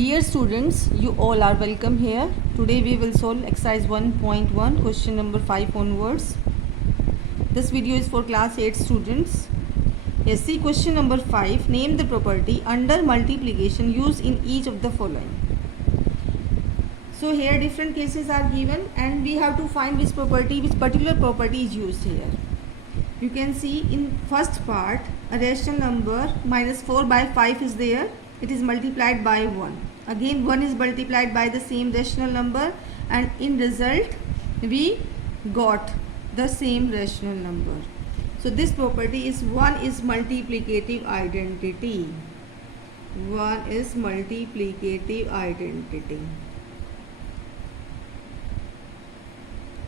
Dear students, you all are welcome here. Today we will solve exercise 1.1 question number 5 onwards. This video is for class 8 students. Yes, see question number 5. Name the property under multiplication used in each of the following. So here different cases are given and we have to find which particular property is used here. You can see in first part a rational number minus 4 by 5 is there. It is multiplied by 1. Again 1 is multiplied by the same rational number and in result we got the same rational number. So this property is 1 is multiplicative identity. 1 is multiplicative identity.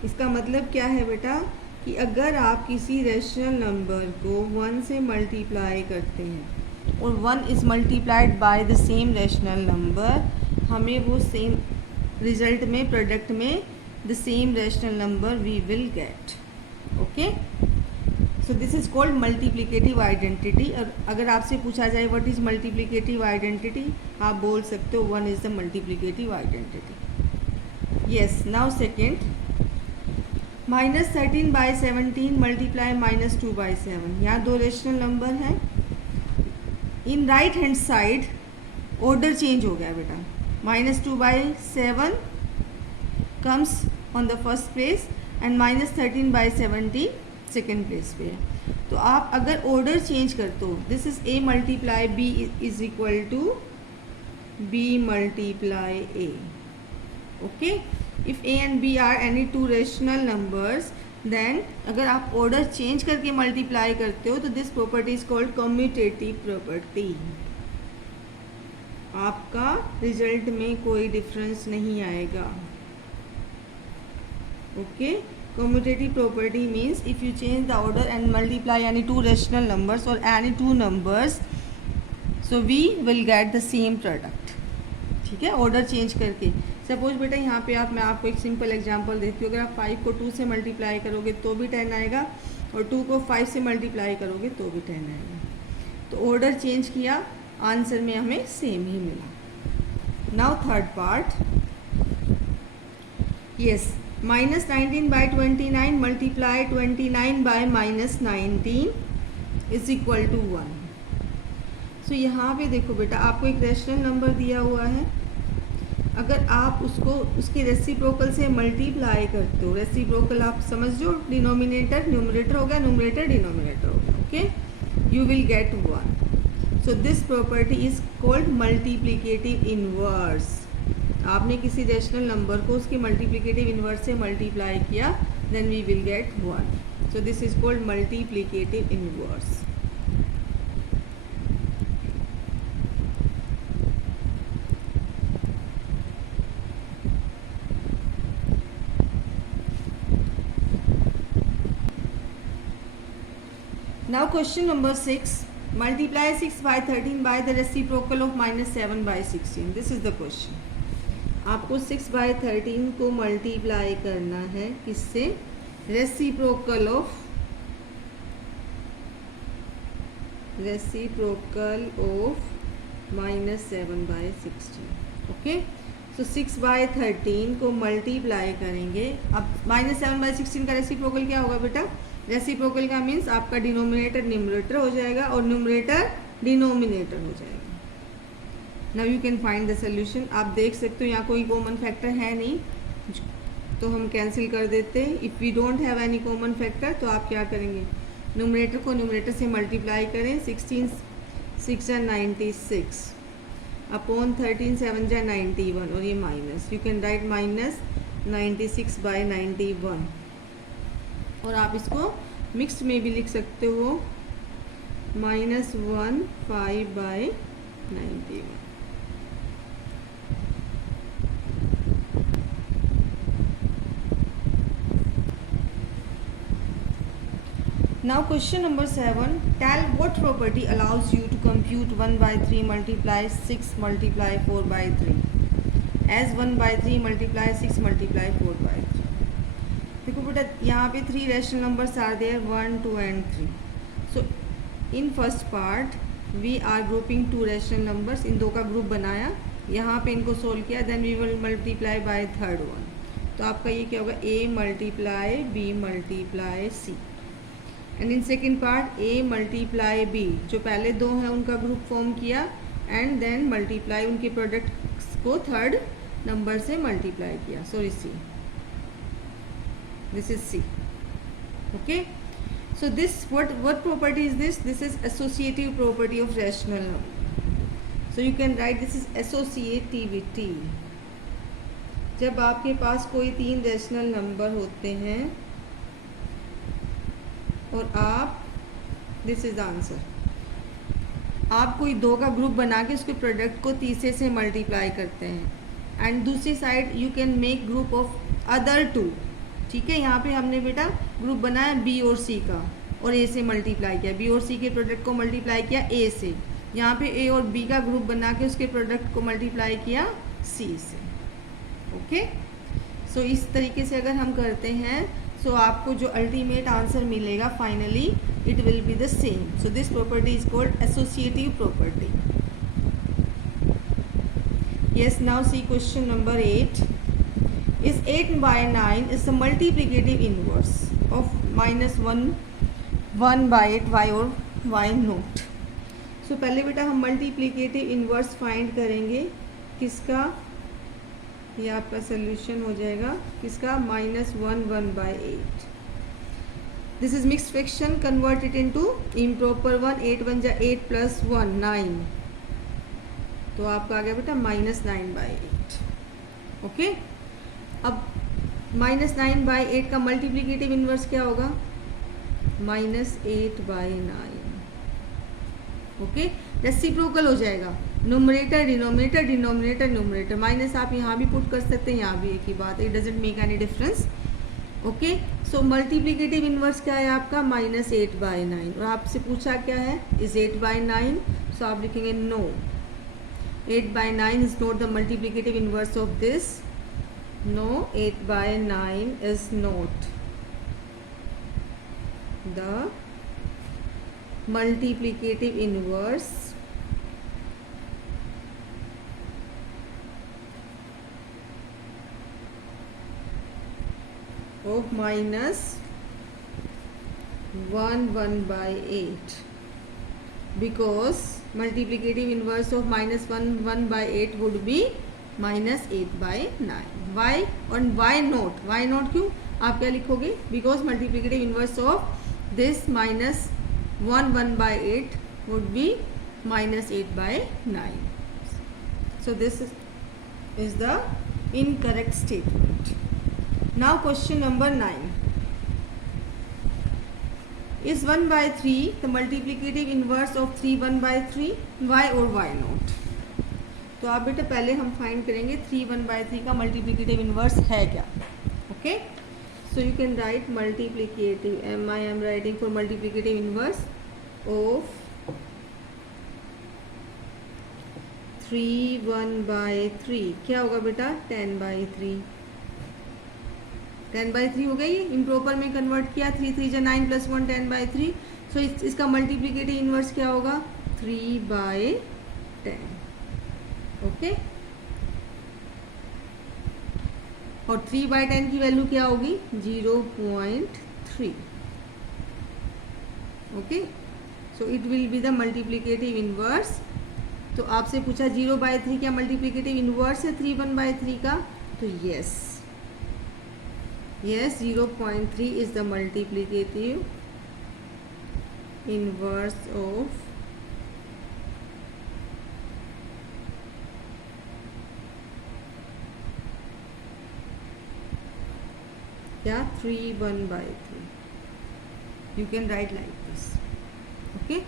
इसका मतलब क्या है बेटा कि अगर आप किसी rational number को 1 से मल्टीप्लाई करते हैं और 1 is multiplied by the same rational number, हमें वो सेम रिजल्ट में प्रोडक्ट में the same rational number we will get. Okay, so this is called multiplicative identity. अगर आपसे पूछा जाए व्हाट इज़ मल्टीप्लिकेटिव आइडेंटिटी, आप बोल सकते हो 1 is the multiplicative identity. Yes, now second, -13 by 17 multiply -2 by 7. यहाँ दो रेशनल नंबर हैं. In right hand side order change हो गया बेटा. -2 by 7 comes on the first place and -13 by 17 second place पे है. तो आप अगर ऑर्डर चेंज करते हो, this is a multiply b is equal to b multiply a. Okay, if a and b are any two rational numbers, then अगर आप order change करके मल्टीप्लाई करते हो तो this property is called commutative property. आपका result में कोई difference नहीं आएगा. Okay, commutative property means if you change the order and multiply any two rational numbers और any two numbers, so we will get the same product. ठीक है, order change करके. Suppose बेटा यहाँ पे मैं आपको एक सिंपल एग्जांपल देती हूँ. अगर आप 5 को 2 से मल्टीप्लाई करोगे तो भी 10 आएगा और 2 को 5 से मल्टीप्लाई करोगे तो भी 10 आएगा. तो ऑर्डर चेंज किया, आंसर में हमें सेम ही मिला. Now third part. Yes, -19 by 29 multiply 29 by -19 is equal to 1. So यहाँ पे देखो बेटा, आपको एक रेशनल नंबर दिया हुआ है. अगर आप उसको उसके रेसिप्रोकल से मल्टीप्लाई करते हो, रेसिप्रोकल आप समझ जो डिनोमिनेटर न्यूमरेटर हो गया, न्यूमरेटर डिनोमिनेटर हो गया. Okay, you will get 1. So this property is called multiplicative inverse. आपने किसी रेशनल नंबर को उसके मल्टीप्लिकेटिव इनवर्स से मल्टीप्लाई किया, then we will get 1. So this is called multiplicative inverse. Now question number 6. Multiply 6 by 13 by the reciprocal of -7 by 16. This is the question. आपको 6 by 13 को multiply करना है किससे? Reciprocal of -7 by 16. Okay, so 6 by 13 को multiply करेंगे. अब -7 by 16 का reciprocal क्या होगा बेटा? रेसिप्रोकल का मीन्स आपका डिनोमिनेटर न्यूमरेटर हो जाएगा और न्यूमरेटर डिनोमिनेटर हो जाएगा. Now you can find the solution. आप देख सकते हो यहाँ कोई कॉमन फैक्टर है नहीं, तो हम कैंसिल कर देते हैं. If we don't have any common factor तो आप क्या करेंगे? न्यूमरेटर को न्यूमरेटर से मल्टीप्लाई करें. 16 6 जा 96 अपॉन 13 7 जा 91 और ये minus. You can write -96 by 91 और आप इसको मिक्स्ड में भी लिख सकते हो -15 by 91. Now question number 7. Tell what property allows you to compute 1 by 3 multiply 6 multiply 4 by 3 as 1 by 3 multiply 6 multiply 4 by 3. देखो बेटा, यहाँ पे 3 rational numbers are there, 1 2 and 3. So in first part we are grouping 2 rational numbers. इन दो का group बनाया यहाँ पे इनको सोल्व किया, then we will multiply by third one. तो आपका ये क्या होगा, a multiply b multiply c। And in second part a multiply b, जो पहले दो हैं उनका ग्रुप फॉर्म किया एंड देन मल्टीप्लाई उनके प्रोडक्ट्स को थर्ड नंबर से मल्टीप्लाई किया, sorry c, this is c। Okay, so this what property is this? This is associative property of rational number. So you can write this is associativity. जब आपके पास कोई तीन rational number होते हैं और आप, दिस इज द आंसर, आप कोई दो का ग्रुप बना के उसके प्रोडक्ट को तीसरे से मल्टीप्लाई करते हैं एंड दूसरी side you can make group of other two. ठीक है, यहाँ पे हमने बेटा ग्रुप बनाया बी और सी का और ए से मल्टीप्लाई किया, बी और सी के प्रोडक्ट को मल्टीप्लाई किया ए से। यहाँ पे ए और बी का ग्रुप बना के उसके प्रोडक्ट को मल्टीप्लाई किया सी से। ओके, सो इस तरीके से अगर हम करते हैं सो आपको जो अल्टीमेट आंसर मिलेगा finally it will be the same. So this property is called associative property. Yes, now see question number 8 is 8 by 9 is the multiplicative inverse of -1 by 8, y और y नोट। सो पहले बेटा हम multiplicative inverse find करेंगे किसका, ये आपका solution हो जाएगा किसका, -1 by 8। This is mix fraction, convert it into improper one, 8 1 जा 8 प्लस 1 9, तो आपका आ गया बेटा -9 by 8। ओके, अब -9 by 8 का मल्टीप्लिकेटिव इन्वर्स क्या होगा, -8 by 9। ओके, रेसिप्रोकल हो जाएगा, numerator denominator, denominator numerator, minus आप यहाँ भी पुट कर सकते हैं, यहाँ भी एक ही बात है, it doesn't make any difference. Okay, so multiplicative inverse क्या है आपका, -8 by 9, और आपसे पूछा क्या है, इज 8 by 9, सो आप लिखेंगे no, 8 by 9 is not the multiplicative inverse of this. No, 8 by 9 is not the multiplicative inverse of -1 by 8, because multiplicative inverse of -1 by 8 would be -8 by 9। y और y note, y note क्यों, आप क्या लिखोगे, because multiplicative inverse of this -1 by 8 would be -8 by 9। So this is the incorrect statement. Now question number 9 is 1 by 3 the multiplicative inverse of 3 1 by 3, y और y note. तो आप बेटा पहले हम फाइंड करेंगे 3 1 by 3 का मल्टीप्लिकेटिव इन्वर्स है क्या। Okay, so you can write multiplicative, I am writing for multiplicative inverse of 3 1 by 3 क्या होगा बेटा, 10 by 3। 10 by 3 हो गई, इम्प्रॉपर में कन्वर्ट किया, 3 3 जा 9 प्लस 1 10 by 3। सो इसका मल्टीप्लिकेटिव इन्वर्स क्या होगा, 3 by 10। ओके, और 3 by 10 की वैल्यू क्या होगी, 0.3। Okay, so it will be the multiplicative inverse. तो आपसे पूछा 0 by 3 क्या मल्टीप्लिकेटिव इन्वर्स है 3 1 by 3 का, तो yes 0.3 is the multiplicative inverse of क्या 3 1 by 3। You can write like this. Okay.